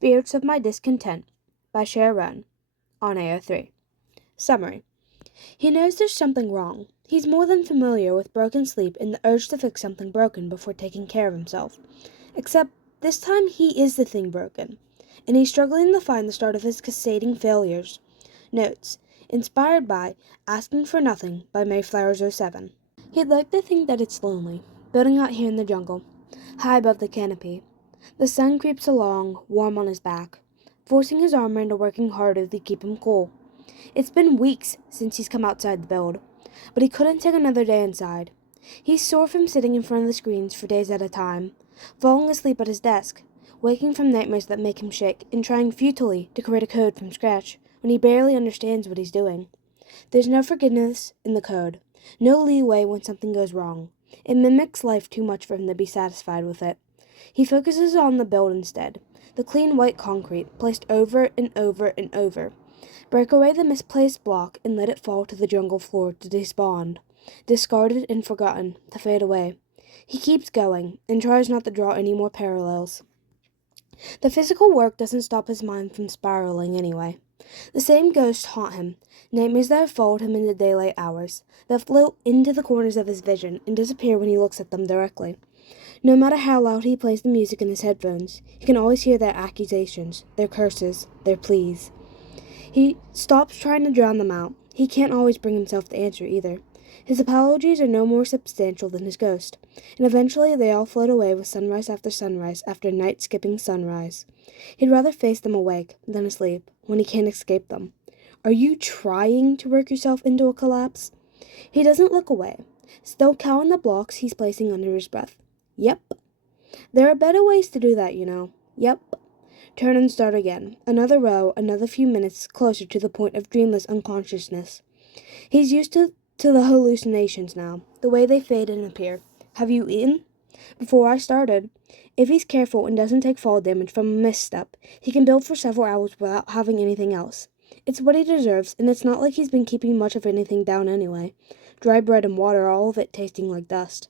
Spirits of My Discontent by Sharon on AO3. Summary. He knows there's something wrong. He's more than familiar with broken sleep and the urge to fix something broken before taking care of himself. Except this time he is the thing broken, and he's struggling to find the start of his cascading failures. Notes. Inspired by Asking for Nothing by Mayflowers07. He'd like to think that it's lonely, building out here in the jungle, high above the canopy. The sun creeps along, warm on his back, forcing his armor into working harder to keep him cool. It's been weeks since he's come outside the build, but he couldn't take another day inside. He's sore from sitting in front of the screens for days at a time, falling asleep at his desk, waking from nightmares that make him shake, and trying futilely to create a code from scratch when he barely understands what he's doing. There's no forgiveness in the code, no leeway when something goes wrong. It mimics life too much for him to be satisfied with it. He focuses on the build instead, the clean white concrete, placed over and over and over. Break away the misplaced block and let it fall to the jungle floor to despawn, discarded and forgotten, to fade away. He keeps going, and tries not to draw any more parallels. The physical work doesn't stop his mind from spiraling anyway. The same ghosts haunt him, nightmares that have followed him in the daylight hours, that float into the corners of his vision and disappear when he looks at them directly. No matter how loud he plays the music in his headphones, he can always hear their accusations, their curses, their pleas. He stops trying to drown them out. He can't always bring himself to answer either. His apologies are no more substantial than his ghost, and eventually they all float away with sunrise after night-skipping sunrise. He'd rather face them awake than asleep, when he can't escape them. Are you trying to work yourself into a collapse? He doesn't look away, still counting the blocks he's placing under his breath. Yep. There are better ways to do that, you know. Yep. Turn and start again. Another row, another few minutes closer to the point of dreamless unconsciousness. He's used to the hallucinations now, the way they fade and appear. Have you eaten? Before I started. If he's careful and doesn't take fall damage from a misstep, he can build for several hours without having anything else. It's what he deserves, and it's not like he's been keeping much of anything down anyway. Dry bread and water, all of it tasting like dust.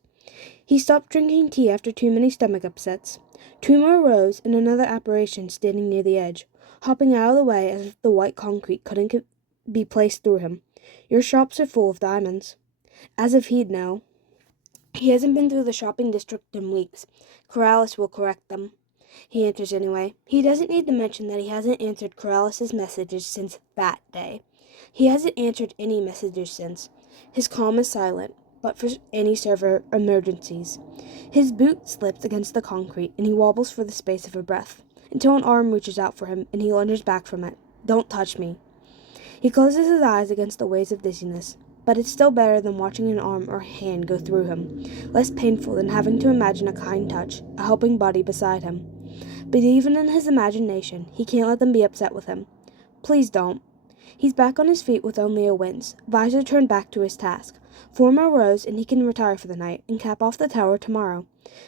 He stopped drinking tea after too many stomach upsets. 2 more rows and another apparition standing near the edge, hopping out of the way as if the white concrete couldn't be placed through him. Your shops are full of diamonds. As if he'd know. He hasn't been through the shopping district in weeks. Corrales will correct them. He answers anyway. He doesn't need to mention that he hasn't answered Corrales' messages since that day. He hasn't answered any messages since. His calm is silent, but for any server emergencies. His boot slips against the concrete, and he wobbles for the space of a breath, until an arm reaches out for him, and he lunges back from it. Don't touch me. He closes his eyes against the waves of dizziness, but it's still better than watching an arm or hand go through him, less painful than having to imagine a kind touch, a helping body beside him. But even in his imagination, he can't let them be upset with him. Please don't. He's back on his feet with only a wince, visor turned back to his task. 4 more rows and he can retire for the night and cap off the tower tomorrow.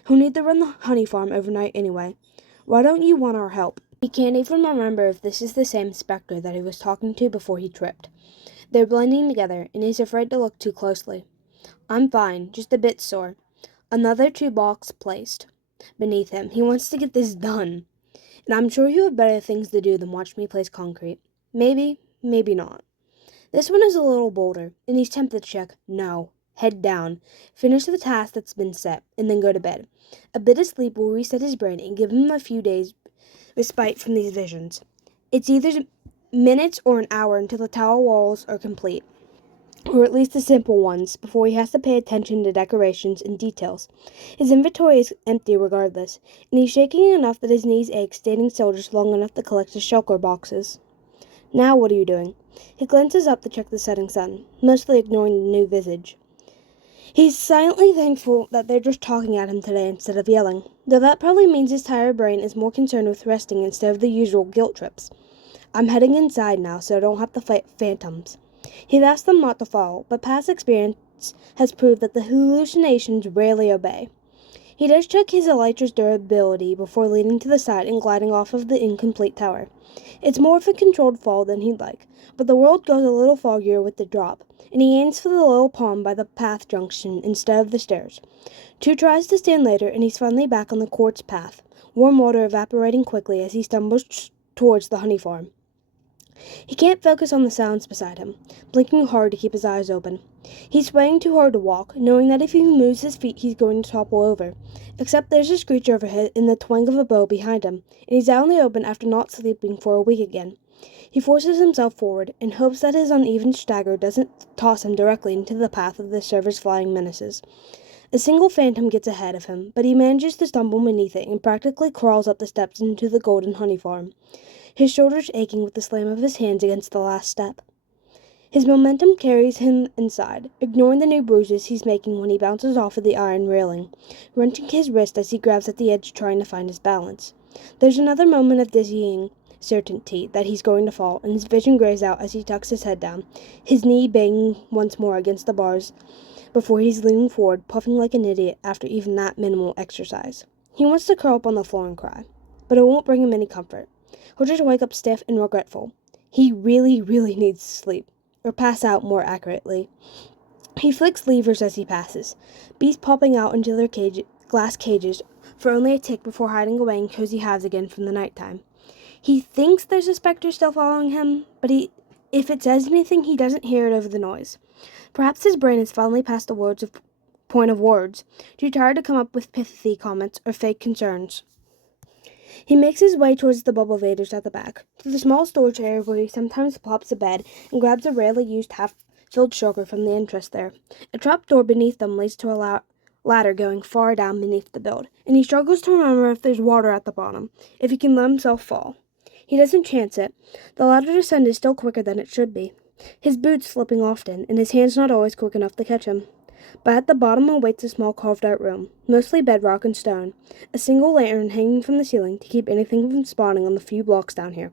He'll need to run the honey farm overnight anyway. Why don't you want our help? He can't even remember if this is the same specter that he was talking to before he tripped. They're blending together, and he's afraid to look too closely. I'm fine, just a bit sore. Another 2 blocks placed beneath him. He wants to get this done. And I'm sure you have better things to do than watch me place concrete. Maybe, maybe not. This one is a little bolder, and he's tempted to check. No. Head down. Finish the task that's been set, and then go to bed. A bit of sleep will reset his brain and give him a few days' respite from these visions. It's either minutes or an hour until the tower walls are complete, or at least the simple ones, before he has to pay attention to decorations and details. His inventory is empty regardless, and he's shaking enough that his knees ache standing still just long enough to collect his shulker boxes. Now what are you doing? He glances up to check the setting sun, mostly ignoring the new visage. He's silently thankful that they're just talking at him today instead of yelling, though that probably means his tired brain is more concerned with resting instead of the usual guilt trips. I'm heading inside now so I don't have to fight phantoms. He'd asked them not to follow, but past experience has proved that the hallucinations rarely obey. He does check his elytra's durability before leaning to the side and gliding off of the incomplete tower. It's more of a controlled fall than he'd like, but the world goes a little foggier with the drop, and he aims for the little pond by the path junction instead of the stairs. 2 tries to stand later, and he's finally back on the quartz path, warm water evaporating quickly as he stumbles towards the honey farm. He can't focus on the sounds beside him, blinking hard to keep his eyes open. He's swaying too hard to walk, knowing that if he moves his feet he's going to topple over. Except there's a screech overhead and the twang of a bow behind him, and he's out in the open after not sleeping for a week again. He forces himself forward and hopes that his uneven stagger doesn't toss him directly into the path of the server's flying menaces. A single phantom gets ahead of him, but he manages to stumble beneath it and practically crawls up the steps into the golden honey farm, his shoulders aching with the slam of his hands against the last step. His momentum carries him inside, ignoring the new bruises he's making when he bounces off of the iron railing, wrenching his wrist as he grabs at the edge trying to find his balance. There's another moment of dizzying certainty that he's going to fall, and his vision grays out as he tucks his head down, his knee banging once more against the bars before he's leaning forward, puffing like an idiot after even that minimal exercise. He wants to curl up on the floor and cry, but it won't bring him any comfort. He'll just wake up stiff and regretful. He really, really needs to sleep, or pass out more accurately. He flicks levers as he passes, bees popping out into their glass cages for only a tick before hiding away in cozy hives again from the nighttime. He thinks there's a specter still following him, but if it says anything, he doesn't hear it over the noise. Perhaps his brain has finally passed the point of words, too tired to come up with pithy comments or fake concerns. He makes his way towards the bubble vaders at the back, to the small storage area where he sometimes plops a bed and grabs a rarely used half-filled sugar from the entrance there. A trap door beneath them leads to a ladder going far down beneath the build, and he struggles to remember if there's water at the bottom, if he can let himself fall. He doesn't chance it. The ladder descent is still quicker than it should be, his boots slipping often, and his hands not always quick enough to catch him. But at the bottom awaits a small carved-out room, mostly bedrock and stone, a single lantern hanging from the ceiling to keep anything from spawning on the few blocks down here.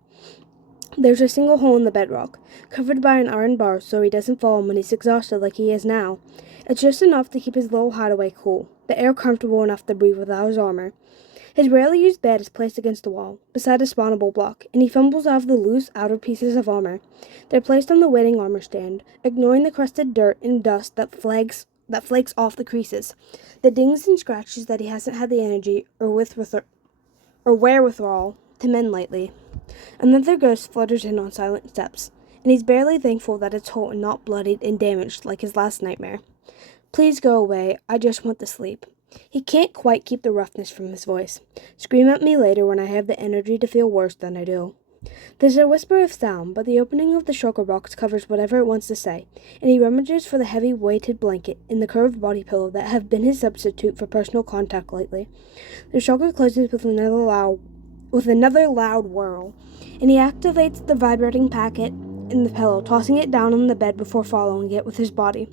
There's a single hole in the bedrock, covered by an iron bar so he doesn't fall when he's exhausted like he is now. It's just enough to keep his little hideaway cool, the air comfortable enough to breathe without his armor. His rarely used bed is placed against the wall, beside a spawnable block, and he fumbles out of the loose outer pieces of armor. They're placed on the waiting armor stand, ignoring the crusted dirt and dust that flakes off the creases, the dings and scratches that he hasn't had the energy or wherewithal to mend lately. Another ghost flutters in on silent steps, and he's barely thankful that it's whole and not bloodied and damaged like his last nightmare. Please go away, I just want to sleep. He can't quite keep the roughness from his voice. Scream at me later when I have the energy to feel worse than I do. There's a whisper of sound, but the opening of the shulker box covers whatever it wants to say, and he rummages for the heavy weighted blanket and the curved body pillow that have been his substitute for personal contact lately. The shulker closes with another loud whirl, and he activates the vibrating packet in the pillow, tossing it down on the bed before following it with his body.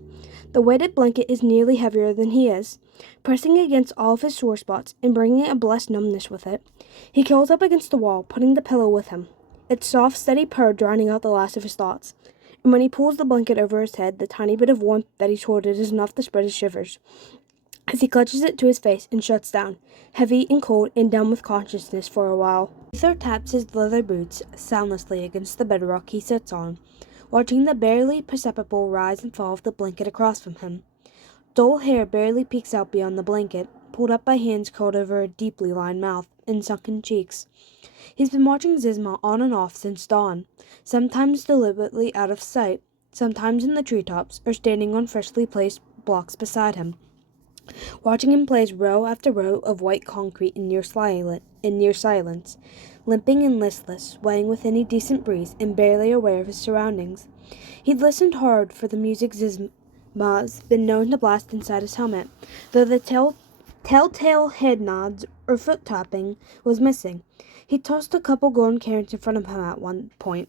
The weighted blanket is nearly heavier than he is, pressing against all of his sore spots and bringing a blessed numbness with it. He curls up against the wall, putting the pillow with him, its soft, steady purr drowning out the last of his thoughts. And when he pulls the blanket over his head, the tiny bit of warmth that he's hoarded is enough to spread his shivers, as he clutches it to his face and shuts down, heavy and cold and dumb with consciousness for a while. Ether taps his leather boots soundlessly against the bedrock he sits on, watching the barely perceptible rise and fall of the blanket across from him. Dull hair barely peeks out beyond the blanket, pulled up by hands curled over a deeply lined mouth and sunken cheeks. He's been watching Zizma on and off since dawn, sometimes deliberately out of sight, sometimes in the treetops or standing on freshly placed blocks beside him, watching him place row after row of white concrete in near silence, limping and listless, swaying with any decent breeze and barely aware of his surroundings. He'd listened hard for the music Zizma's been known to blast inside his helmet, though the telltale head nods or foot tapping was missing. He tossed a couple golden carrots in front of him at one point,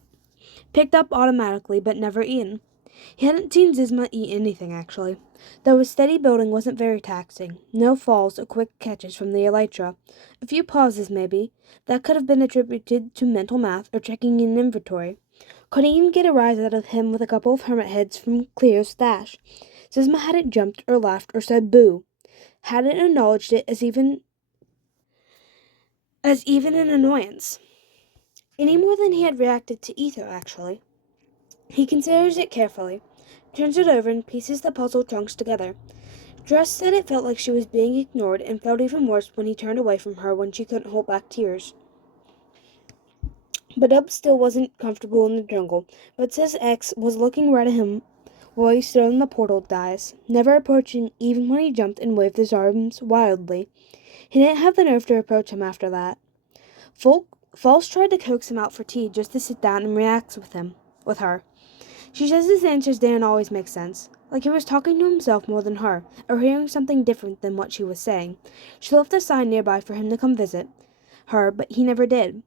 picked up automatically but never eaten. He hadn't seen Zizma eat anything, actually, though his steady building wasn't very taxing. No falls or quick catches from the elytra. A few pauses, maybe. That could have been attributed to mental math or checking an inventory. Couldn't even get a rise out of him with a couple of hermit heads from Cleo's stash. Zizma hadn't jumped or laughed or said boo. Hadn't acknowledged it as even an annoyance. Any more than he had reacted to Ether, actually. He considers it carefully, turns it over and pieces the puzzle chunks together. Dress said it felt like she was being ignored and felt even worse when he turned away from her when she couldn't hold back tears. But Up still wasn't comfortable in the jungle, but Sis X was looking right at him while he stood in the portal dice, never approaching even when he jumped and waved his arms wildly. He didn't have the nerve to approach him after that. False tried to coax him out for tea just to sit down and relax with her. She says his answers didn't always make sense, like he was talking to himself more than her, or hearing something different than what she was saying. She left a sign nearby for him to come visit her, but he never did.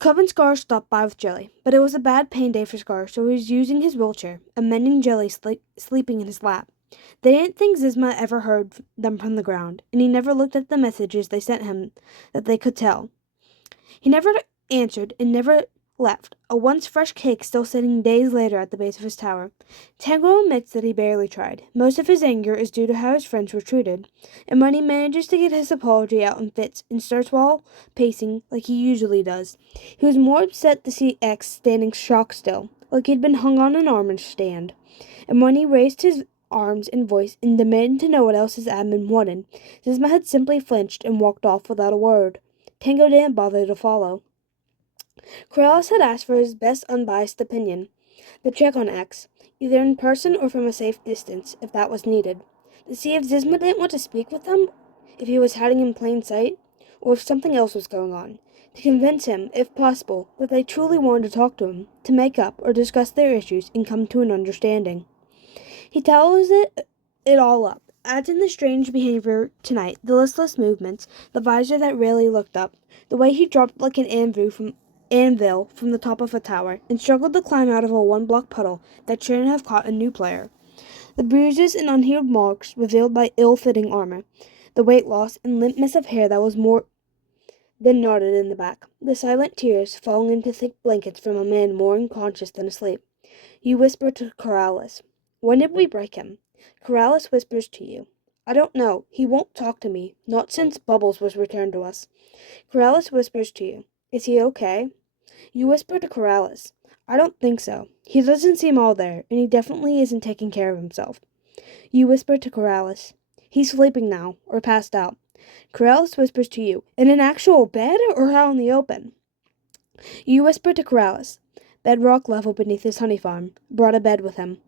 Cub and Scar stopped by with Jelly, but it was a bad pain day for Scar, so he was using his wheelchair, and mending Jelly sleeping in his lap. They didn't think Zizma ever heard them from the ground, and he never looked at the messages they sent him that they could tell. He never answered and never left, a once fresh cake still sitting days later at the base of his tower. Tango admits that he barely tried. Most of his anger is due to how his friends were treated, and when he manages to get his apology out in fits and starts while pacing like he usually does, he was more upset to see X standing shocked still, like he'd been hung on an arm stand. And when he raised his arms and voice and demanded to know what else his admin wanted, Zizma had simply flinched and walked off without a word. Tango didn't bother to follow. Corrales had asked for his best unbiased opinion, to check on X, either in person or from a safe distance, if that was needed, to see if Zizma didn't want to speak with them, if he was hiding in plain sight, or if something else was going on, to convince him, if possible, that they truly wanted to talk to him, to make up or discuss their issues and come to an understanding. He tells it all up, adds in the strange behavior tonight, the listless movements, the visor that rarely looked up, the way he dropped like an anvil from the top of a tower, and struggled to climb out of a one-block puddle that shouldn't have caught a new player. The bruises and unhealed marks revealed by ill-fitting armor, the weight loss and limpness of hair that was more than knotted in the back, the silent tears falling into thick blankets from a man more unconscious than asleep. You whisper to Corrales. When did we break him? Corrales whispers to you. I don't know. He won't talk to me. Not since Bubbles was returned to us. Corrales whispers to you. Is he okay? You whisper to Corrales. I don't think so. He doesn't seem all there, and he definitely isn't taking care of himself. You whisper to Corrales. He's sleeping now, or passed out. Corrales whispers to you. In an actual bed, or out in the open? You whisper to Corrales. Bedrock level beneath his honey farm. Brought a bed with him.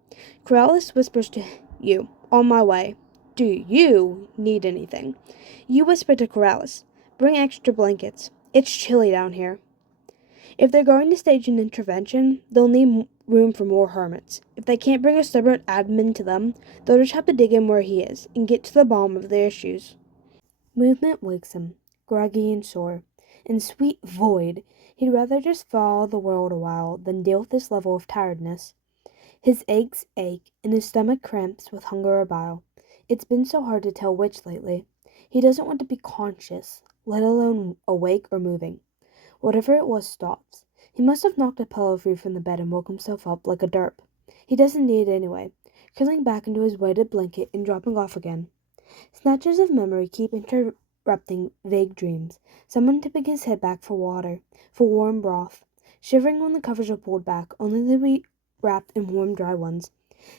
Corrales whispers to you. On my way. Do you need anything? You whisper to Corrales. Bring extra blankets. It's chilly down here. If they're going to stage an intervention, they'll need room for more hermits. If they can't bring a stubborn admin to them, they'll just have to dig in where he is and get to the bottom of their issues. Movement wakes him, groggy and sore. In sweet void, he'd rather just follow the world a while than deal with this level of tiredness. His aches ache, and his stomach cramps with hunger or bile. It's been so hard to tell which lately. He doesn't want to be conscious, let alone awake or moving. Whatever it was stops. He must have knocked a pillow free from the bed and woke himself up like a derp. He doesn't need it anyway, curling back into his weighted blanket and dropping off again. Snatches of memory keep interrupting vague dreams. Someone tipping his head back for water, for warm broth, shivering when the covers are pulled back, only to be wrapped in warm, dry ones,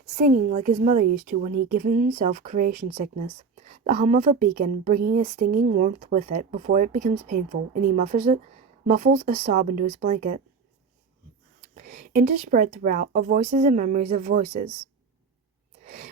singing like his mother used to when he'd given himself creation sickness, the hum of a beacon bringing a stinging warmth with it before it becomes painful, and he muffles a sob into his blanket. Interspread throughout are voices and memories of voices,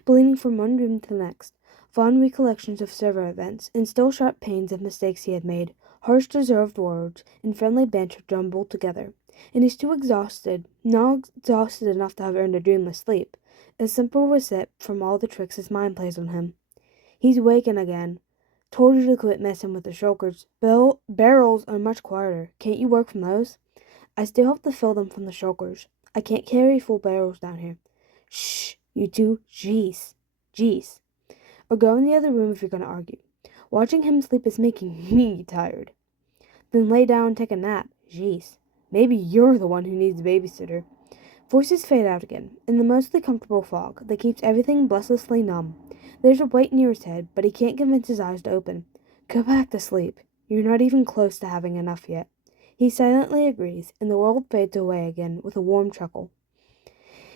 bleeding from one dream to the next, fond recollections of server events, and still sharp pains of mistakes he had made, harsh deserved words, and friendly banter jumbled together. And he's too exhausted, not exhausted enough to have earned a dreamless sleep, a simple reset from all the tricks his mind plays on him. He's waking again. Told you to quit messing with the shulkers. Barrels are much quieter. Can't you work from those? I still have to fill them from the shulkers. I can't carry full barrels down here. Shh, you two. Jeez. Or go in the other room if you're going to argue. Watching him sleep is making me tired. Then lay down and take a nap. Jeez. Maybe you're the one who needs a babysitter. Voices fade out again, in the mostly comfortable fog that keeps everything blessedly numb. There's a weight near his head, but he can't convince his eyes to open. Go back to sleep. You're not even close to having enough yet. He silently agrees, and the world fades away again with a warm chuckle.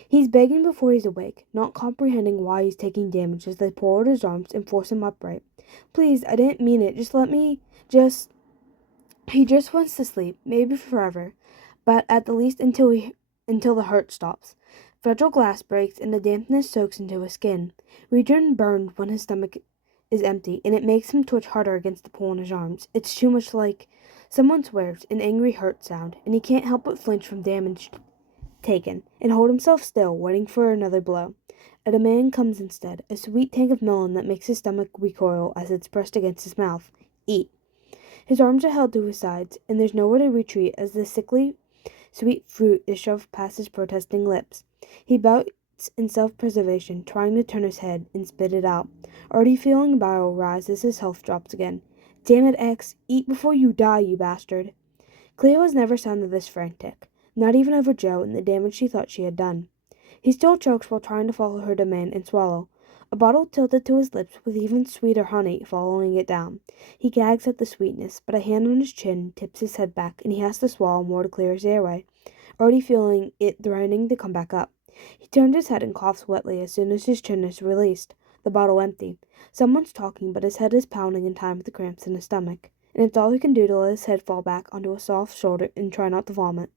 He's begging before he's awake, not comprehending why he's taking damage as they pull out his arms and force him upright. Please, I didn't mean it. Just let me. He just wants to sleep, maybe forever, but at the least until the hurt stops. Fragile glass breaks and the dampness soaks into his skin. Region burned when his stomach is empty, and it makes him twitch harder against the pull in his arms. It's too much like someone swears, an angry hurt sound, and he can't help but flinch from damage taken, and hold himself still, waiting for another blow. A demand comes instead, a sweet tang of melon that makes his stomach recoil as it's pressed against his mouth. Eat. His arms are held to his sides, and there's nowhere to retreat as the sickly, sweet fruit is shoved past his protesting lips. He bites in self-preservation, trying to turn his head and spit it out, already feeling bile rise as his health drops again. Damn it, X, eat before you die, you bastard. Cleo has never sounded this frantic, not even over Joe and the damage she thought she had done. He still chokes while trying to follow her demand and swallow. A bottle tilted to his lips with even sweeter honey following it down. He gags at the sweetness, but a hand on his chin tips his head back, and he has to swallow more to clear his airway, already feeling it threatening to come back up. He turned his head and coughs wetly as soon as his chin is released, the bottle empty. Someone's talking, but his head is pounding in time with the cramps in his stomach, and it's all he can do to let his head fall back onto a soft shoulder and try not to vomit.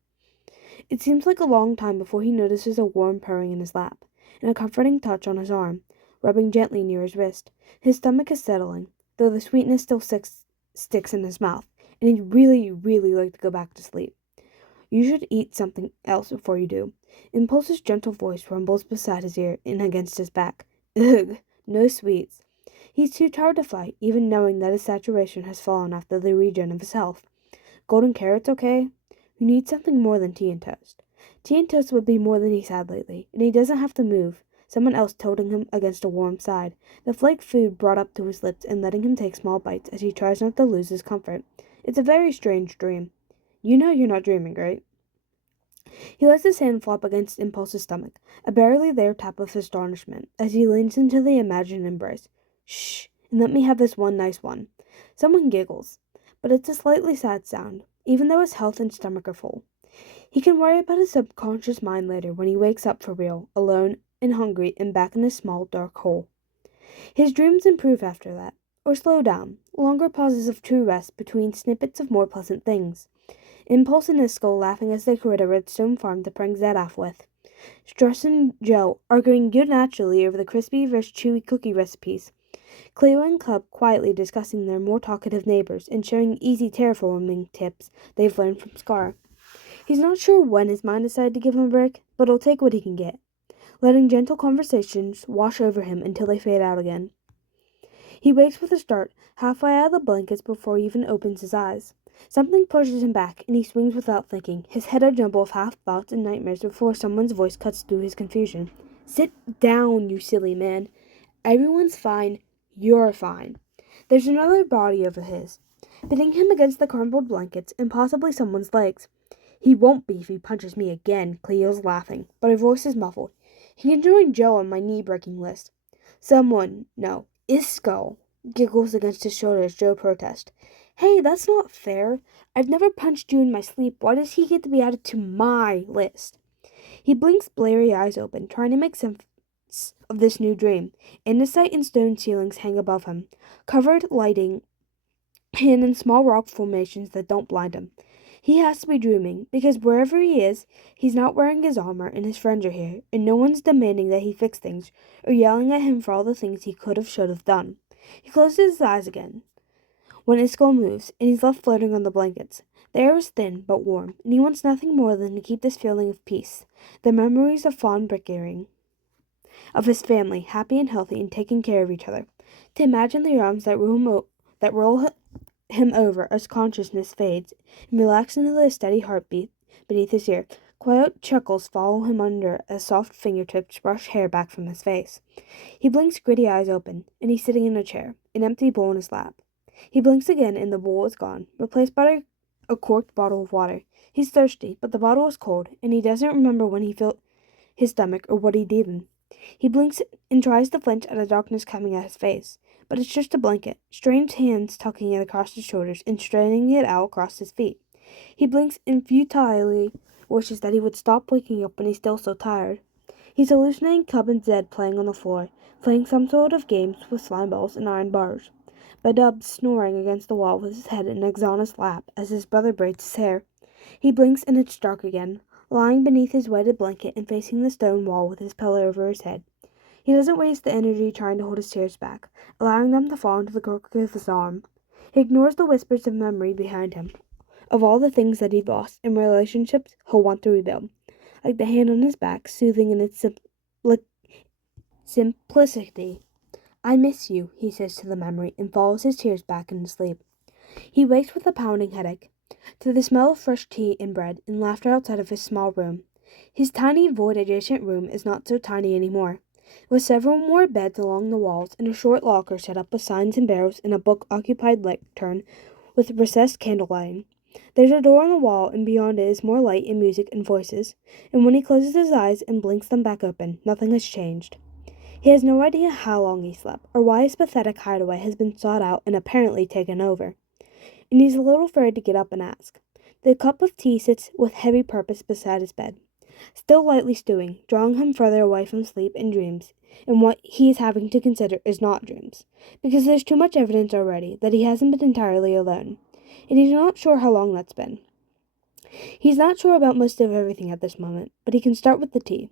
It seems like a long time before he notices a warm purring in his lap, and a comforting touch on his arm, rubbing gently near his wrist. His stomach is settling, though the sweetness still sticks in his mouth, and he'd really, really like to go back to sleep. You should eat something else before you do. Impulse's gentle voice rumbles beside his ear and against his back. Ugh, no sweets. He's too tired to fight, even knowing that his saturation has fallen after the regen of his health. Golden carrots, okay? You need something more than tea and toast. Tea and toast would be more than he's had lately, and he doesn't have to move. Someone else tilting him against a warm side, the flaked food brought up to his lips and letting him take small bites as he tries not to lose his comfort. It's a very strange dream. You know you're not dreaming, right? He lets his hand flop against Impulse's stomach, a barely there tap of astonishment, as he leans into the imagined embrace. Shh, and let me have this one nice one. Someone giggles, but it's a slightly sad sound, even though his health and stomach are full. He can worry about his subconscious mind later when he wakes up for real, alone and hungry and back in his small, dark hole. His dreams improve after that, or slow down, longer pauses of true rest between snippets of more pleasant things. Impulse and Isco laughing as they create a redstone farm to prank Zed off with. Stress and Joe arguing good naturally over the crispy versus chewy cookie recipes. Cleo and Cub quietly discussing their more talkative neighbors and sharing easy terraforming tips they've learned from Scar. He's not sure when his mind decided to give him a break, but he'll take what he can get, letting gentle conversations wash over him until they fade out again. He wakes with a start, halfway out of the blankets before he even opens his eyes. Something pushes him back, and he swings without thinking, his head a jumble of half-thoughts and nightmares before someone's voice cuts through his confusion. Sit down, you silly man. Everyone's fine. You're fine. There's another body over his, pitting him against the crumpled blankets and possibly someone's legs. He won't be if he punches me again, Cleo's laughing, but her voice is muffled. He can join Joe on my knee-breaking list. No, Isco, giggles against his shoulder as Joe protests. Hey, that's not fair. I've never punched you in my sleep. Why does he get to be added to my list? He blinks blurry eyes open, trying to make sense of this new dream. Andesite and stone ceilings hang above him, covered lighting hidden in small rock formations that don't blind him. He has to be dreaming, because wherever he is, he's not wearing his armor and his friends are here, and no one's demanding that he fix things, or yelling at him for all the things he could have should have done. He closes his eyes again when his skull moves, and he's left floating on the blankets. The air is thin but warm, and he wants nothing more than to keep this feeling of peace, the memories of fond bickering, of his family, happy and healthy and taking care of each other, to imagine the arms that roll him over as consciousness fades, and relax into the steady heartbeat beneath his ear. Quiet chuckles follow him under as soft fingertips brush hair back from his face. He blinks gritty eyes open, and he's sitting in a chair, an empty bowl in his lap. He blinks again, and the bowl is gone, replaced by a corked bottle of water. He's thirsty, but the bottle is cold, and he doesn't remember when he filled his stomach or what he'd eaten. He blinks and tries to flinch at the darkness coming at his face, but it's just a blanket, strange hands tucking it across his shoulders and straightening it out across his feet. He blinks and futilely wishes that he would stop waking up when he's still so tired. He's hallucinating Cub and Zed playing on the floor, playing some sort of games with slime balls and iron bars. Badub snoring against the wall with his head in Xana's lap as his brother braids his hair. He blinks and it's dark again, lying beneath his weighted blanket and facing the stone wall with his pillow over his head. He doesn't waste the energy trying to hold his tears back, allowing them to fall into the crook of his arm. He ignores the whispers of memory behind him, of all the things that he'd lost and relationships he'll want to rebuild, like the hand on his back, soothing in its simplicity. "I miss you," he says to the memory, and follows his tears back into sleep. He wakes with a pounding headache, to the smell of fresh tea and bread and laughter outside of his small room. His tiny void-adjacent room is not so tiny anymore, with several more beds along the walls and a short locker set up with signs and barrels and a book-occupied lectern with recessed candle lighting. There's a door on the wall, and beyond it is more light and music and voices, and when he closes his eyes and blinks them back open, nothing has changed. He has no idea how long he slept, or why his pathetic hideaway has been sought out and apparently taken over, and he's a little afraid to get up and ask. The cup of tea sits with heavy purpose beside his bed, still lightly stewing, drawing him further away from sleep and dreams, and what he is having to consider is not dreams, because there's too much evidence already that he hasn't been entirely alone, and he's not sure how long that's been. He's not sure about most of everything at this moment, but he can start with the tea.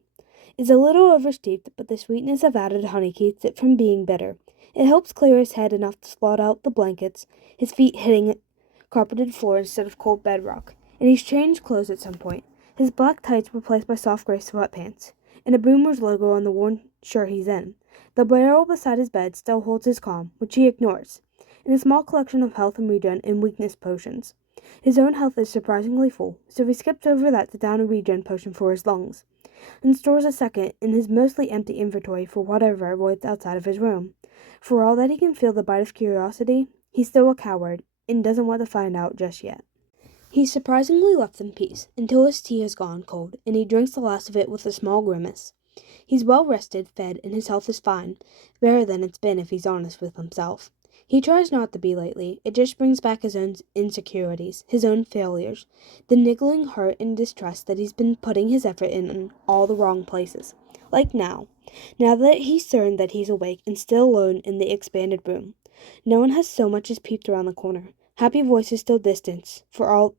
It's a little oversteeped, but the sweetness of added honey keeps it from being bitter. It helps clear his head enough to slot out the blankets, his feet hitting carpeted floor instead of cold bedrock, and he's changed clothes at some point, his black tights replaced by soft gray sweatpants, and a Boomer's logo on the worn shirt he's in. The barrel beside his bed still holds his calm, which he ignores, and a small collection of health and regen and weakness potions. His own health is surprisingly full, so he skips over that to down a regen potion for his lungs, and stores a second in his mostly empty inventory for whatever awaits outside of his room. For all that he can feel the bite of curiosity, he's still a coward, and doesn't want to find out just yet. He's surprisingly left in peace, until his tea has gone cold, and he drinks the last of it with a small grimace. He's well rested, fed, and his health is fine, better than it's been if he's honest with himself. He tries not to be lately. It just brings back his own insecurities, his own failures, the niggling hurt and distrust that he's been putting his effort in all the wrong places. Like now that he's certain that he's awake and still alone in the expanded room. No one has so much as peeped around the corner. Happy voices still distant, for all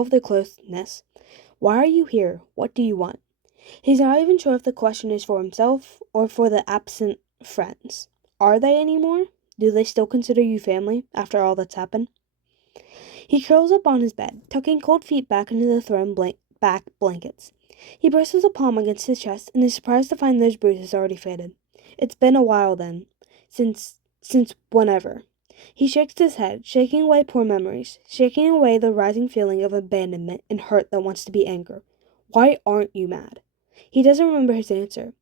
of their closeness. Why are you here? What do you want? He's not even sure if the question is for himself or for the absent friends. Are they any more? Do they still consider you family after all that's happened? He curls up on his bed, tucking cold feet back into the thrown back blankets. He presses a palm against his chest and is surprised to find those bruises already faded. It's been a while then, since whenever. He shakes his head, shaking away poor memories, shaking away the rising feeling of abandonment and hurt that wants to be anger. Why aren't you mad? He doesn't remember his answer.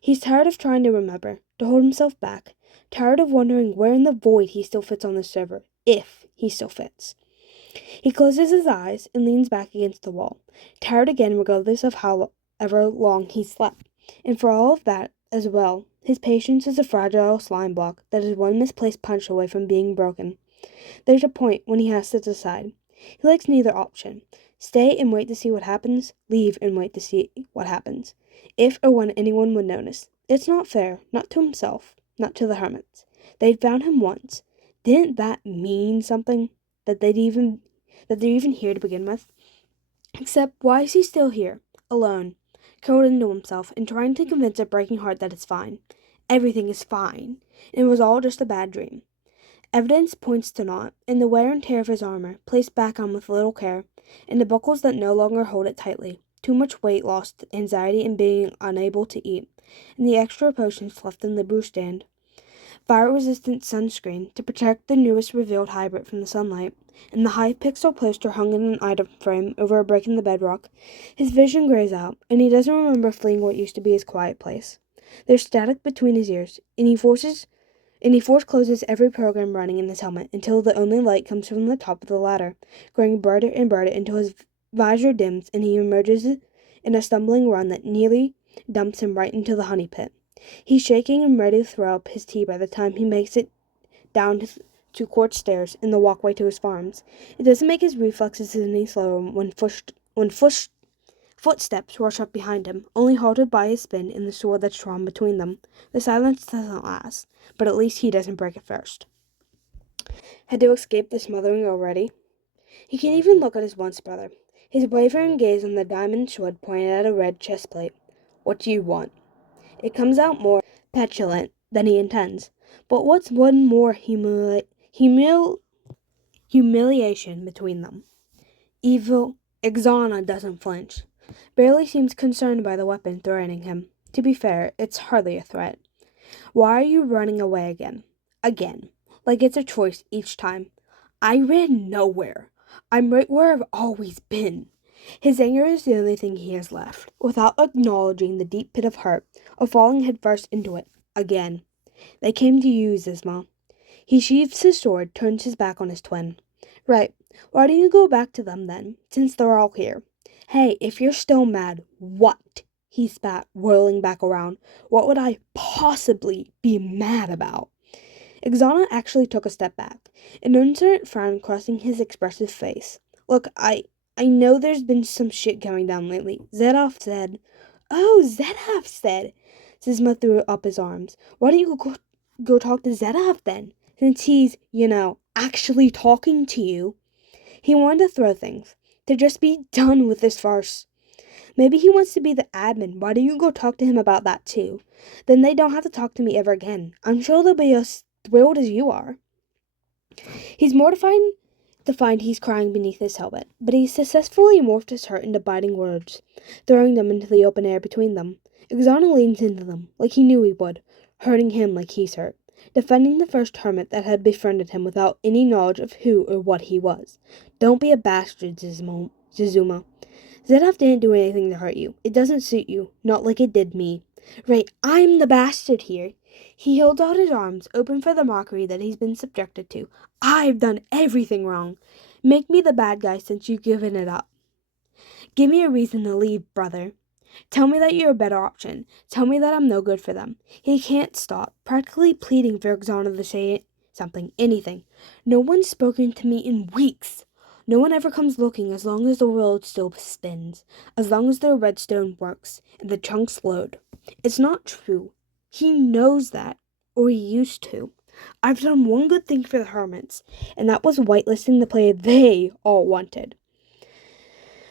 He's tired of trying to remember, to hold himself back, tired of wondering where in the void he still fits on the server, if he still fits. He closes his eyes and leans back against the wall, tired again regardless of however long he slept, and for all of that as well, his patience is a fragile slime block that is one misplaced punch away from being broken. There's a point when he has to decide. He likes neither option. Stay and wait to see what happens, leave and wait to see what happens, if or when anyone would notice. It's not fair, not to himself, not to the hermits. They'd found him once. Didn't that mean something? That they're even here to begin with? Except, why is he still here, alone, curled into himself, and trying to convince a breaking heart that it's fine? Everything is fine, and it was all just a bad dream. Evidence points to not, and the wear and tear of his armor, placed back on with little care, and the buckles that no longer hold it tightly, too much weight lost, anxiety in being unable to eat, and the extra potions left in the brew stand. Fire-resistant sunscreen to protect the newest revealed hybrid from the sunlight, and the high-pixel poster hung in an item frame over a break in the bedrock. His vision grays out, and he doesn't remember fleeing what used to be his quiet place. There's static between his ears, and he force closes every program running in his helmet until the only light comes from the top of the ladder, growing brighter and brighter until his visor dims and he emerges in a stumbling run that nearly dumps him right into the honey pit. He's shaking and ready to throw up his tea by the time he makes it down to court stairs in the walkway to his farms. It doesn't make his reflexes any slower when Footsteps rush up behind him, only halted by his spin and the sword that's drawn between them. The silence doesn't last, but at least he doesn't break it first. Had to escape the smothering already? He can't even look at his once brother. His wavering gaze on the diamond sword pointed at a red chest plate. What do you want? It comes out more petulant than he intends. But what's one more humiliation between them? Evil Xana doesn't flinch. Barely seems concerned by the weapon threatening him. To be fair, it's hardly a threat. Why are you running away again? Again. Like it's a choice each time. I ran nowhere. I'm right where I've always been. His anger is the only thing he has left, without acknowledging the deep pit of hurt, of falling headfirst into it. Again. They came to you, Zizma. He sheathes his sword, turns his back on his twin. Right. Why don't you go back to them then, since they're all here? Hey, if you're still mad, what? He spat, whirling back around. What would I possibly be mad about? Xana actually took a step back, an uncertain frown crossing his expressive face. Look, I know there's been some shit going down lately. Zedov said. Oh, Zedov said. Zizma threw up his arms. Why don't you go talk to Zedov then? Since he's, actually talking to you. He wanted to throw things. To just be done with this farce. Maybe he wants to be the admin. Why don't you go talk to him about that too? Then they don't have to talk to me ever again. I'm sure they'll be as thrilled as you are. He's mortified to find he's crying beneath his helmet, but he successfully morphed his hurt into biting words, throwing them into the open air between them. Xana leans into them, like he knew he would, hurting him like he's hurt, defending the first hermit that had befriended him without any knowledge of who or what he was. Don't be a bastard, Zizuma. Zedov didn't do anything to hurt you. It doesn't suit you, not like it did me. Right, I'm the bastard here. He held out his arms, open for the mockery that he's been subjected to. I've done everything wrong. Make me the bad guy since you've given it up. Give me a reason to leave, brother. Tell me that you're a better option. Tell me that I'm no good for them. He can't stop, practically pleading for Xana to say something, anything. No one's spoken to me in weeks. No one ever comes looking as long as the world still spins, as long as the redstone works, and the chunks load. It's not true. He knows that, or he used to. I've done one good thing for the hermits, and that was whitelisting the player they all wanted.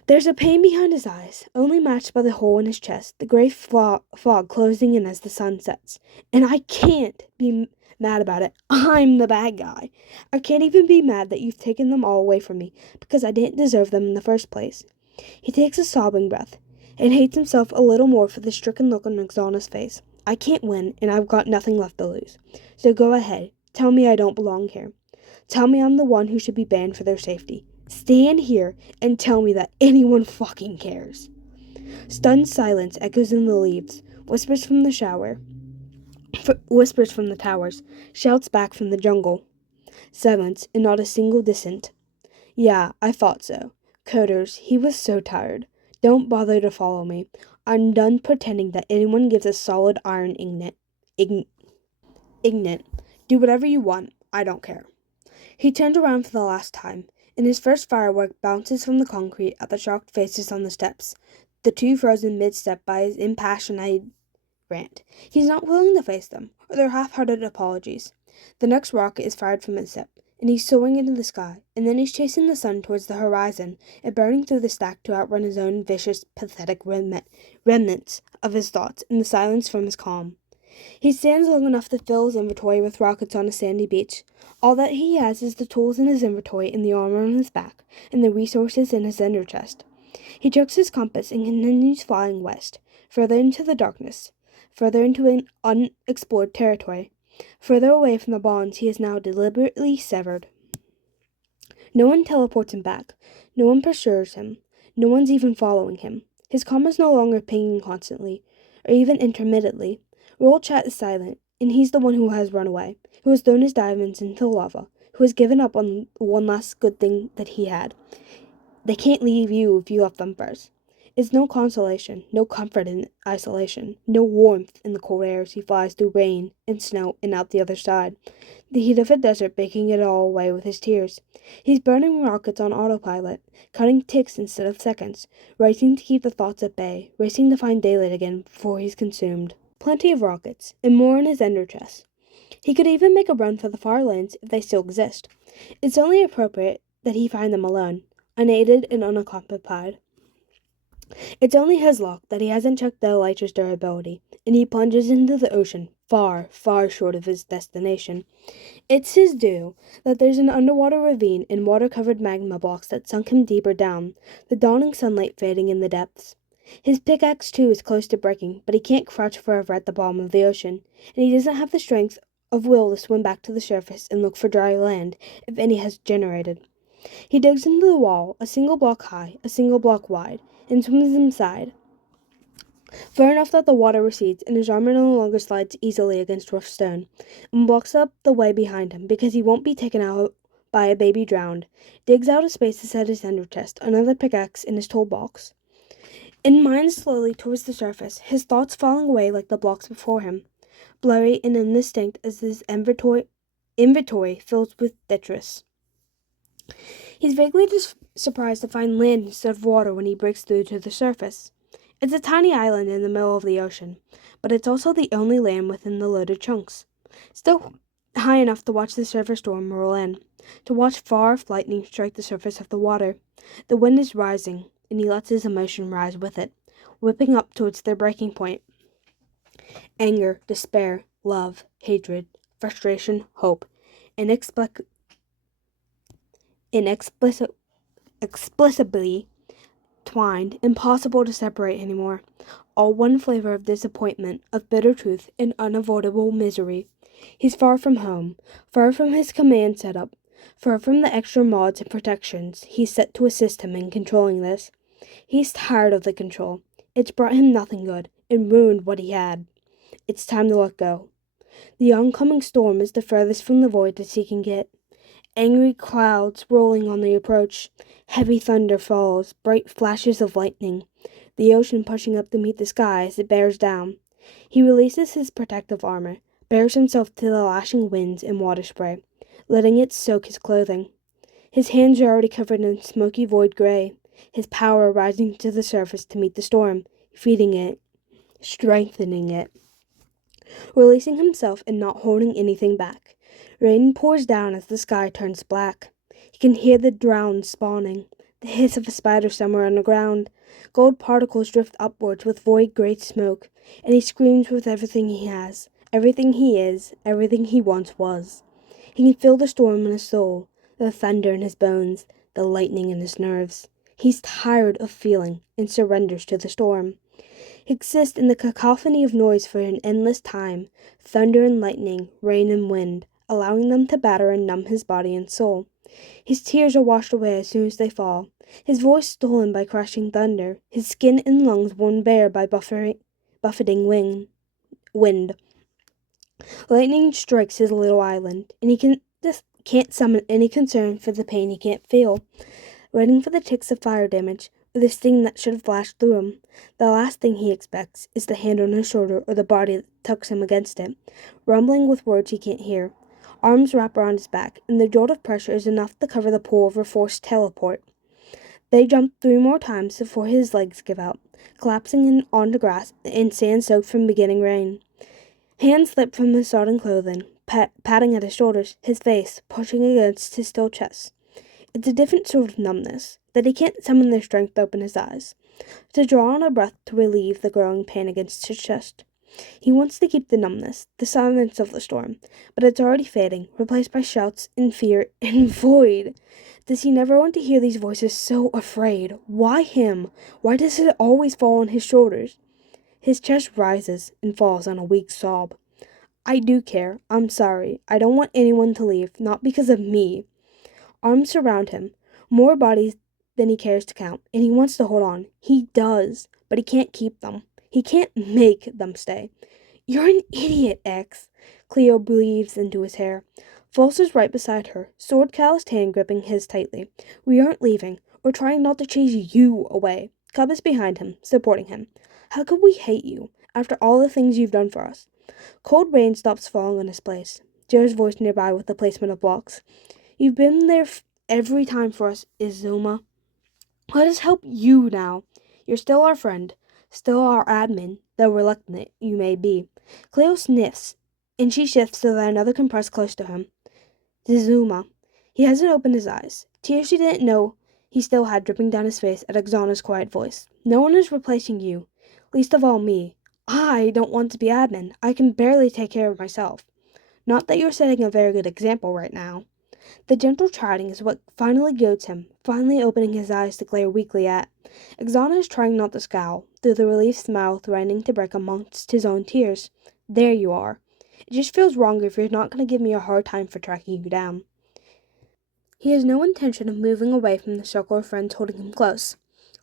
There's a pain behind his eyes, only matched by the hole in his chest, the gray fog closing in as the sun sets. And I can't be mad about it. I'm the bad guy. I can't even be mad that you've taken them all away from me, because I didn't deserve them in the first place. He takes a sobbing breath, and hates himself a little more for the stricken look on Xana's face. I can't win, and I've got nothing left to lose. So go ahead. Tell me I don't belong here. Tell me I'm the one who should be banned for their safety. Stand here and tell me that anyone fucking cares. Stunned silence echoes in the leaves, whispers from the towers, shouts back from the jungle. Silence, and not a single dissent. Yeah, I thought so. Coders, he was so tired. Don't bother to follow me. I'm done pretending that anyone gives a solid iron ignite. Do whatever you want. I don't care. He turned around for the last time, and his first firework bounces from the concrete at the shocked faces on the steps, the two frozen mid-step by his impassioned rant. He's not willing to face them, or their half-hearted apologies. The next rocket is fired from his hip, and he's soaring into the sky, and then he's chasing the sun towards the horizon and burning through the stack to outrun his own vicious, pathetic remnants of his thoughts in the silence from his calm. He stands long enough to fill his inventory with rockets on a sandy beach. All that he has is the tools in his inventory and the armor on his back, and the resources in his ender chest. He checks his compass and continues flying west, further into the darkness, further into an unexplored territory, further away from the bonds he has now deliberately severed. No one teleports him back. No one pursues him. No one's even following him. His comm is no longer pinging constantly, or even intermittently. Roll chat is silent, and he's the one who has run away, who has thrown his diamonds into the lava, who has given up on one last good thing that he had. They can't leave you if you left them first. It's no consolation, no comfort in isolation, no warmth in the cold air as he flies through rain and snow and out the other side. The heat of a desert baking it all away with his tears. He's burning rockets on autopilot, counting ticks instead of seconds, racing to keep the thoughts at bay, racing to find daylight again before he's consumed. Plenty of rockets, and more in his ender chest. He could even make a run for the far lands if they still exist. It's only appropriate that he find them alone, unaided and unaccompanied. It's only his luck that he hasn't checked the elytra's durability, and he plunges into the ocean, far, far short of his destination. It's his due that there's an underwater ravine and water-covered magma blocks that sunk him deeper down, the dawning sunlight fading in the depths. His pickaxe, too, is close to breaking, but he can't crouch forever at the bottom of the ocean, and he doesn't have the strength of will to swim back to the surface and look for dry land, if any has generated. He digs into the wall, a single block high, a single block wide, and swims inside, far enough that the water recedes and his armor no longer slides easily against rough stone, and blocks up the way behind him because he won't be taken out by a baby drowned. Digs out a space beside his ender chest, another pickaxe in his toolbox, and mines slowly towards the surface, his thoughts falling away like the blocks before him, blurry and indistinct as his inventory fills with detritus. He's vaguely surprised to find land instead of water when he breaks through to the surface. It's a tiny island in the middle of the ocean, but it's also the only land within the loaded chunks. Still high enough to watch the surface storm roll in, to watch far-off lightning strike the surface of the water. The wind is rising, and he lets his emotion rise with it, whipping up towards their breaking point. Anger, despair, love, hatred, frustration, hope, inexplicably twined, impossible to separate anymore. All one flavor of disappointment, of bitter truth, and unavoidable misery. He's far from home, far from his command setup, far from the extra mods and protections he's set to assist him in controlling this. He's tired of the control. It's brought him nothing good, and ruined what he had. It's time to let go. The oncoming storm is the furthest from the void that he can get. Angry clouds rolling on the approach. Heavy thunder falls, bright flashes of lightning. The ocean pushing up to meet the sky as it bears down. He releases his protective armor, bears himself to the lashing winds and water spray, letting it soak his clothing. His hands are already covered in smoky void gray, his power rising to the surface to meet the storm, feeding it, strengthening it. Releasing himself and not holding anything back. Rain pours down as the sky turns black. He can hear the drowned spawning, the hiss of a spider somewhere underground. Gold particles drift upwards with void-gray smoke, and he screams with everything he has, everything he is, everything he once was. He can feel the storm in his soul, the thunder in his bones, the lightning in his nerves. He's tired of feeling and surrenders to the storm. He exists in the cacophony of noise for an endless time, thunder and lightning, rain and wind, allowing them to batter and numb his body and soul. His tears are washed away as soon as they fall, his voice stolen by crashing thunder, his skin and lungs worn bare by buffeting wind. Lightning strikes his little island, and he can't summon any concern for the pain he can't feel, waiting for the ticks of fire damage, or the sting that should have flashed through him. The last thing he expects is the hand on his shoulder or the body that tucks him against it, rumbling with words he can't hear. Arms wrap around his back, and the jolt of pressure is enough to cover the pool of a forced teleport. They jump 3 more times before his legs give out, collapsing onto grass and sand soaked from beginning rain. Hands slip from his sodden clothing, patting at his shoulders, his face pushing against his still chest. It's a different sort of numbness, that he can't summon the strength to open his eyes, to draw on a breath to relieve the growing pain against his chest. He wants to keep the numbness, the silence of the storm, but it's already fading, replaced by shouts and fear and void. Does he never want to hear these voices so afraid? Why him? Why does it always fall on his shoulders? His chest rises and falls on a weak sob. I do care. I'm sorry. I don't want anyone to leave, not because of me. Arms surround him, more bodies than he cares to count, and he wants to hold on. He does, but he can't keep them. He can't make them stay. You're an idiot, X. Cleo breathes into his hair. False is right beside her, sword-calloused hand gripping his tightly. We aren't leaving. We're trying not to chase you away. Cub is behind him, supporting him. How could we hate you, after all the things you've done for us? Cold rain stops falling on his place. Joe's voice nearby with the placement of blocks. You've been there every time for us, Izuma. Let us help you now. You're still our friend, still our admin, though reluctant you may be. Cleo sniffs, and she shifts so that another can press close to him. Zizuma. He hasn't opened his eyes. Tears he didn't know he still had dripping down his face at Xana's quiet voice. No one is replacing you, least of all me. I don't want to be admin. I can barely take care of myself. Not that you're setting a very good example right now. The gentle chiding is what finally goads him, finally opening his eyes to glare weakly at. Xana is trying not to scowl, through the relief smile threatening to break amongst his own tears. There you are. It just feels wrong if you're not going to give me a hard time for tracking you down. He has no intention of moving away from the circle of friends holding him close,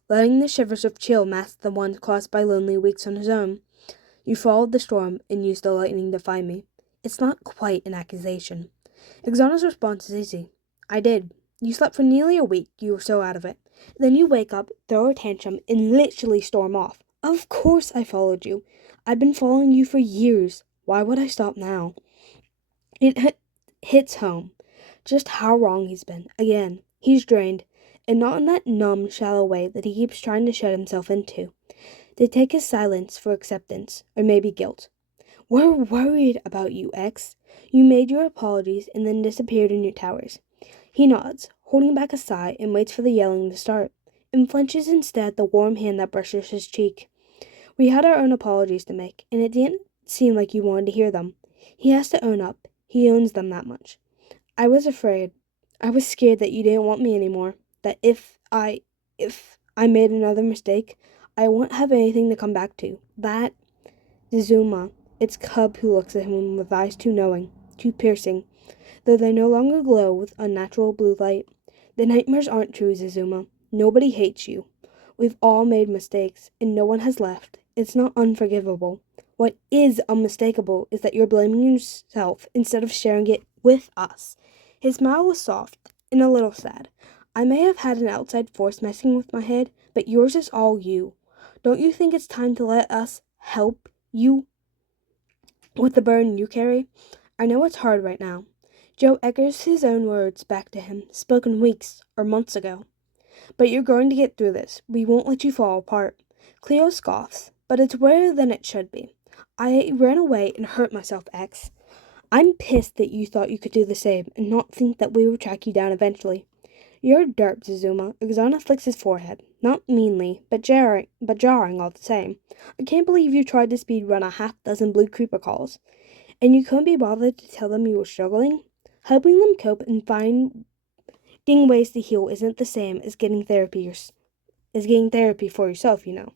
letting the shivers of chill mask the ones caused by lonely weeks on his own. You followed the storm and used the lightning to find me. It's not quite an accusation. Xana's response is easy. I did. You slept for nearly a week, you were so out of it. Then you wake up, throw a tantrum, and literally storm off. Of course I followed you. I've been following you for years. Why would I stop now? It hits home. Just how wrong he's been. Again, he's drained, and not in that numb, shallow way that he keeps trying to shut himself into. They take his silence for acceptance, or maybe guilt. We're worried about you, X. You made your apologies and then disappeared in your towers. He nods, holding back a sigh, and waits for the yelling to start, and flinches instead at the warm hand that brushes his cheek. We had our own apologies to make, and it didn't seem like you wanted to hear them. He has to own up. He owns them that much. I was afraid. I was scared that you didn't want me anymore. That if I made another mistake, I won't have anything to come back to. That Zuma. It's Cub who looks at him with eyes too knowing, too piercing, though they no longer glow with unnatural blue light. The nightmares aren't true, Zizuma. Nobody hates you. We've all made mistakes, and no one has left. It's not unforgivable. What is unmistakable is that you're blaming yourself instead of sharing it with us. His smile was soft and a little sad. I may have had an outside force messing with my head, but yours is all you. Don't you think it's time to let us help you with the burden you carry? I know it's hard right now. Joe echoes his own words back to him, spoken weeks or months ago. But you're going to get through this. We won't let you fall apart. Cleo scoffs, but it's rarer than it should be. I ran away and hurt myself, X. I'm pissed that you thought you could do the same and not think that we would track you down eventually. You're a derp, Zizuma. Xana flicks his forehead. Not meanly, but jarring all the same. I can't believe you tried to speedrun a half-dozen blue creeper calls. And you couldn't be bothered to tell them you were struggling? Helping them cope and finding ways to heal isn't the same as getting therapy for yourself, you know.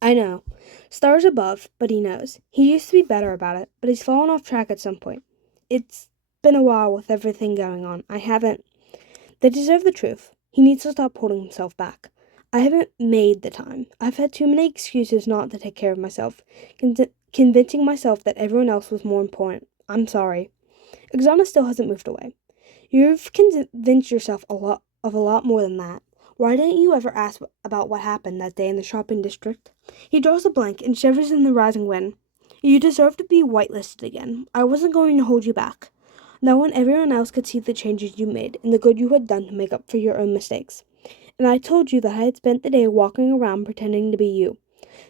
I know. Stars above, but he knows. He used to be better about it, but he's fallen off track at some point. It's been a while with everything going on. They deserve the truth. He needs to stop holding himself back. I haven't made the time. I've had too many excuses not to take care of myself, convincing myself that everyone else was more important. I'm sorry. Xana still hasn't moved away. You've convinced yourself of a lot more than that. Why didn't you ever ask about what happened that day in the shopping district? He draws a blank and shivers in the rising wind. You deserve to be whitelisted again. I wasn't going to hold you back. Now when everyone else could see the changes you made and the good you had done to make up for your own mistakes. And I told you that I had spent the day walking around pretending to be you.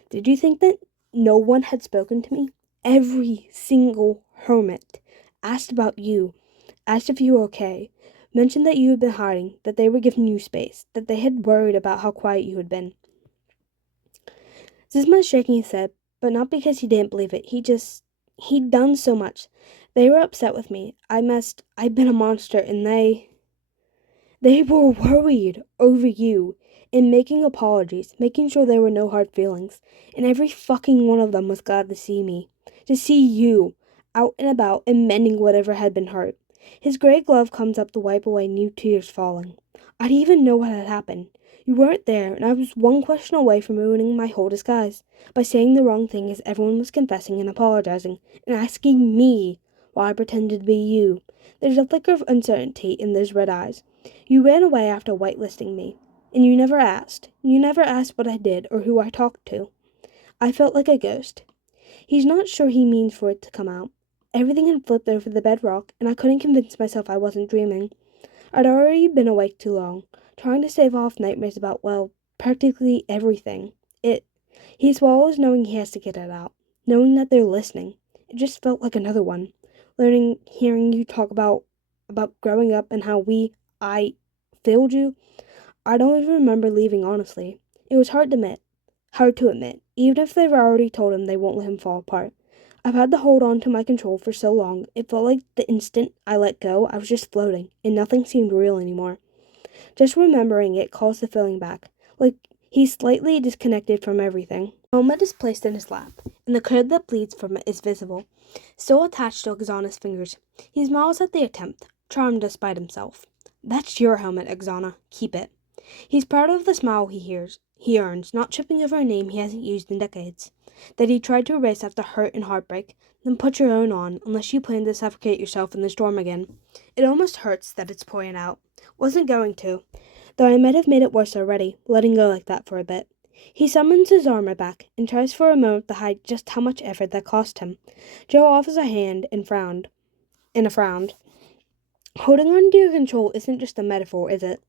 Did you think that no one had spoken to me? Every single hermit asked about you, asked if you were okay, mentioned that you had been hiding, that they were giving you space, that they had worried about how quiet you had been. Zizma is shaking his head, but not because he didn't believe it. He'd done so much. They were upset with me. I'd been a monster, and they were worried over you and making apologies, making sure there were no hard feelings. And every fucking one of them was glad to see me. To see you, out and about and mending whatever had been hurt. His gray glove comes up to wipe away new tears falling. I didn't even know what had happened. You weren't there, and I was one question away from ruining my whole disguise by saying the wrong thing as everyone was confessing and apologizing, and asking me why I pretended to be you. There's a flicker of uncertainty in those red eyes. You ran away after whitelisting me. And you never asked. You never asked what I did or who I talked to. I felt like a ghost. He's not sure he means for it to come out. Everything had flipped over the bedrock, and I couldn't convince myself I wasn't dreaming. I'd already been awake too long, trying to stave off nightmares about, well, practically everything. He swallows knowing he has to get it out, knowing that they're listening. It just felt like another one. Hearing you talk about growing up and how I failed you. I don't even remember leaving, honestly. It was hard to admit, even if they've already told him they won't let him fall apart. I've had to hold on to my control for so long, it felt like the instant I let go, I was just floating, and nothing seemed real anymore. Just remembering it calls the feeling back, like he's slightly disconnected from everything. The helmet is placed in his lap, and the curd that bleeds from it is visible, still attached to Xana's fingers. He smiles at the attempt, charmed despite himself. That's your helmet, Xana. Keep it. He's proud of the smile he earns, not tripping over a name he hasn't used in decades, that he tried to erase after hurt and heartbreak, then put your own on, unless you plan to suffocate yourself in the storm again. It almost hurts that it's pouring out. Wasn't going to, though I might have made it worse already, letting go like that for a bit. He summons his armor back, and tries for a moment to hide just how much effort that cost him. Joe offers a hand and frowned. Holding on to your control isn't just a metaphor, is it?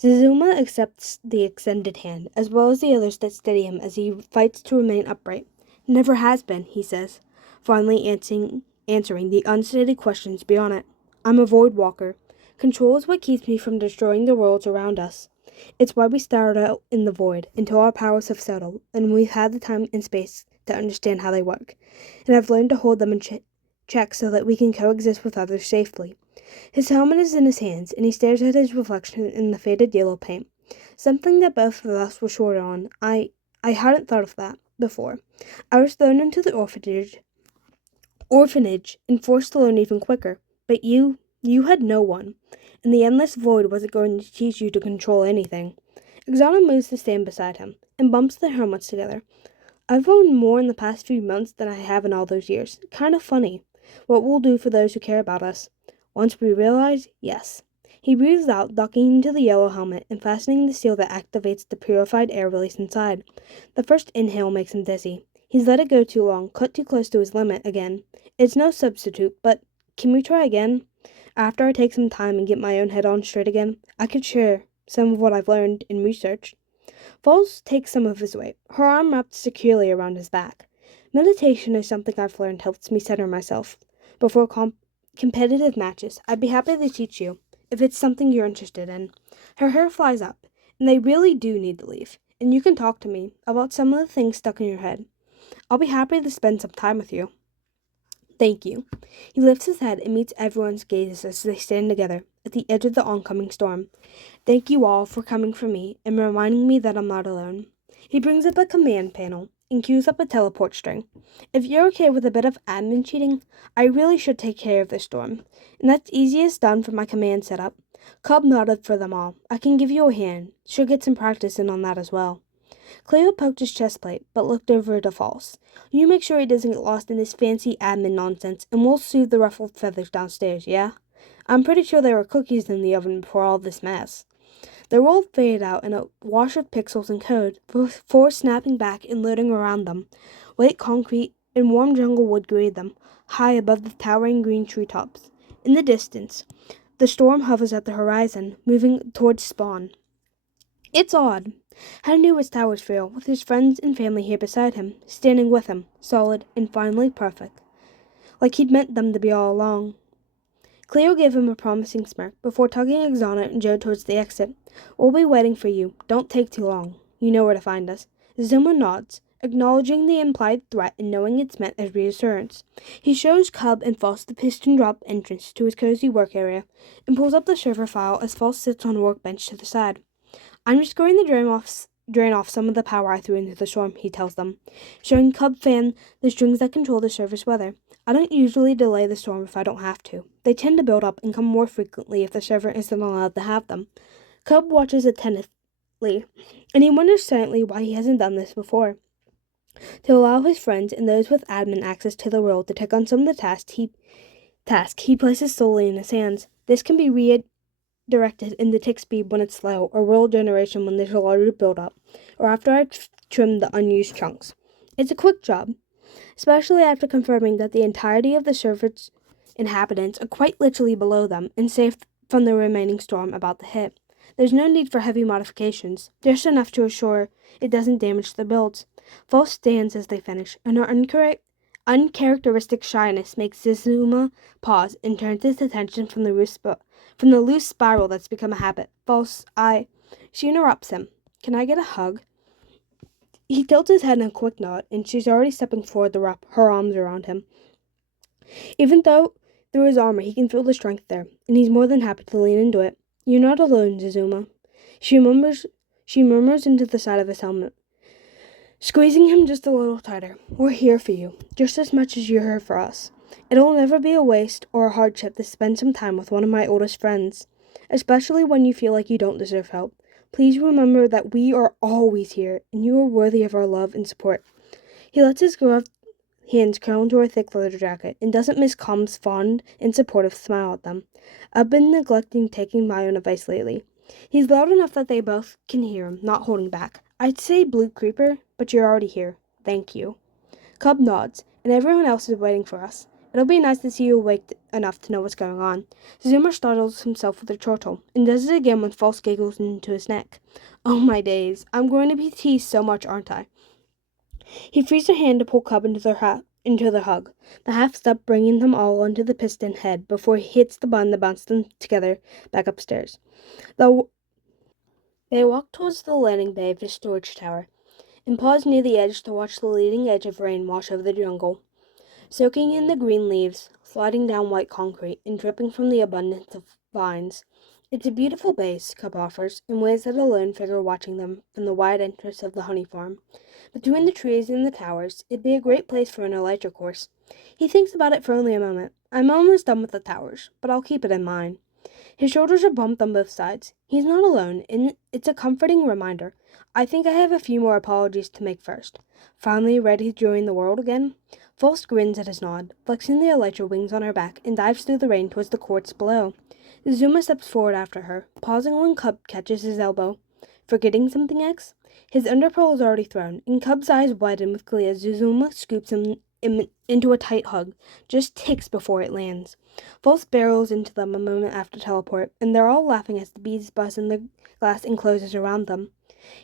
Zazuma accepts the extended hand, as well as the others that steady him as he fights to remain upright. Never has been, he says, finally answering the unstated questions beyond it. I'm a void walker. Control is what keeps me from destroying the worlds around us. It's why we started out in the void, until our powers have settled, and we've had the time and space to understand how they work, and have learned to hold them in check so that we can coexist with others safely. His helmet is in his hands, and he stares at his reflection in the faded yellow paint. Something that both of us were short on. I hadn't thought of that before. I was thrown into the orphanage and forced to learn even quicker. But you had no one, and the endless void wasn't going to teach you to control anything. Xana moves to stand beside him, and bumps their helmets together. I've learned more in the past few months than I have in all those years. Kind of funny. What we'll do for those who care about us. Once we realize, yes. He breathes out, ducking into the yellow helmet and fastening the seal that activates the purified air release inside. The first inhale makes him dizzy. He's let it go too long, cut too close to his limit again. It's no substitute, but can we try again? After I take some time and get my own head on straight again, I could share some of what I've learned and researched. Falls takes some of his weight, her arm wrapped securely around his back. Meditation is something I've learned helps me center myself. Before competitive matches, I'd be happy to teach you, if it's something you're interested in. Her hair flies up, and they really do need to leave, and you can talk to me about some of the things stuck in your head. I'll be happy to spend some time with you. Thank you. He lifts his head and meets everyone's gazes as they stand together at the edge of the oncoming storm. Thank you all for coming for me and reminding me that I'm not alone. He brings up a command panel and cues up a teleport string. If you're okay with a bit of admin cheating, I really should take care of this storm, and that's easiest done from my command setup. Cub nodded for them all. I can give you a hand. She'll get some practice in on that as well. Cleo poked his chest plate, but looked over to False. You make sure he doesn't get lost in this fancy admin nonsense, and we'll soothe the ruffled feathers downstairs, yeah? I'm pretty sure there were cookies in the oven before all this mess. The world faded out in a wash of pixels and code, before snapping back and loading around them. White concrete and warm jungle wood greeted them, high above the towering green treetops. In the distance, the storm hovers at the horizon, moving towards spawn. It's odd. How new his towers feel, with his friends and family here beside him, standing with him, solid and finally perfect. Like he'd meant them to be all along. Cleo gave him a promising smirk before tugging Xana and Joe towards the exit. We'll be waiting for you. Don't take too long. You know where to find us. Zuma nods, acknowledging the implied threat and knowing it's meant as reassurance. He shows Cub and False the piston drop entrance to his cozy work area and pulls up the server file as False sits on a workbench to the side. I'm just going to drain off some of the power I threw into the storm, he tells them, showing Cub Fan the strings that control the server's weather. I don't usually delay the storm if I don't have to. They tend to build up and come more frequently if the server isn't allowed to have them. Cub watches attentively, and he wonders silently why he hasn't done this before. To allow his friends and those with admin access to the world to take on some of the tasks he places solely in his hands. This can be directed in the tick speed when it's slow, or roll generation when there's a larger build-up, or after I've trimmed the unused chunks. It's a quick job, especially after confirming that the entirety of the surface inhabitants are quite literally below them and safe from the remaining storm about to hit. There's no need for heavy modifications, just enough to assure it doesn't damage the builds. False stands as they finish, and her uncharacteristic shyness makes Zizuma pause and turns his attention from the loose spiral that's become a habit. She interrupts him. Can I get a hug? He tilts his head in a quick nod, and she's already stepping forward to wrap her arms around him. Even though through his armor he can feel the strength there, and he's more than happy to lean into it. You're not alone, Zizuma. She murmurs into the side of his helmet, squeezing him just a little tighter. We're here for you, just as much as you're here for us. It'll never be a waste or a hardship to spend some time with one of my oldest friends, especially when you feel like you don't deserve help. Please remember that we are always here, and you are worthy of our love and support. He lets his gloved hands curl into her thick leather jacket, and doesn't miss Calm's fond and supportive smile at them. I've been neglecting taking my own advice lately. He's loud enough that they both can hear him, not holding back. I'd say Blue Creeper, but you're already here. Thank you. Cub nods, and everyone else is waiting for us. It'll be nice to see you awake enough to know what's going on. Zoomer startles himself with a chortle, and does it again when False giggles into his neck. Oh my days, I'm going to be teased so much, aren't I? He frees a hand to pull Cub into the hug, the half step bringing them all onto the piston head before he hits the button that bounces them together back upstairs. They walk towards the landing bay of the storage tower, and pause near the edge to watch the leading edge of rain wash over the jungle, soaking in the green leaves, sliding down white concrete, and dripping from the abundance of vines. It's a beautiful base, Cub offers, in ways that alone figure watching them from the wide entrance of the honey farm. Between the trees and the towers, it'd be a great place for an elytra course. He thinks about it for only a moment. I'm almost done with the towers, but I'll keep it in mind. His shoulders are bumped on both sides. He's not alone, and it's a comforting reminder. I think I have a few more apologies to make first. Finally ready to join the world again? False grins at his nod, flexing the elytra wings on her back, and dives through the rain towards the courts below. Zuma steps forward after her, pausing when Cub catches his elbow. Forgetting something, X? His underpearl is already thrown, and Cub's eyes widen with glee as Zuzuma scoops him into a tight hug, just ticks before it lands. False barrels into them a moment after teleport, and they're all laughing as the bees buzz in the glass enclosures around them.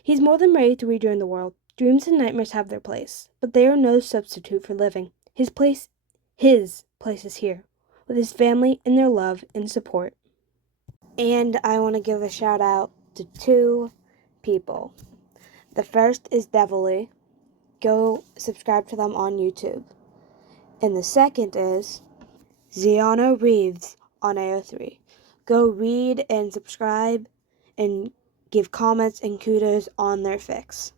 He's more than ready to rejoin the world. Dreams and nightmares have their place, but they are no substitute for living. His place is here, with his family and their love and support. And I want to give a shout out to two people. The first is Devilly. Go subscribe to them on YouTube. And the second is Xionareevs on AO3. Go read and subscribe and give comments and kudos on their fics.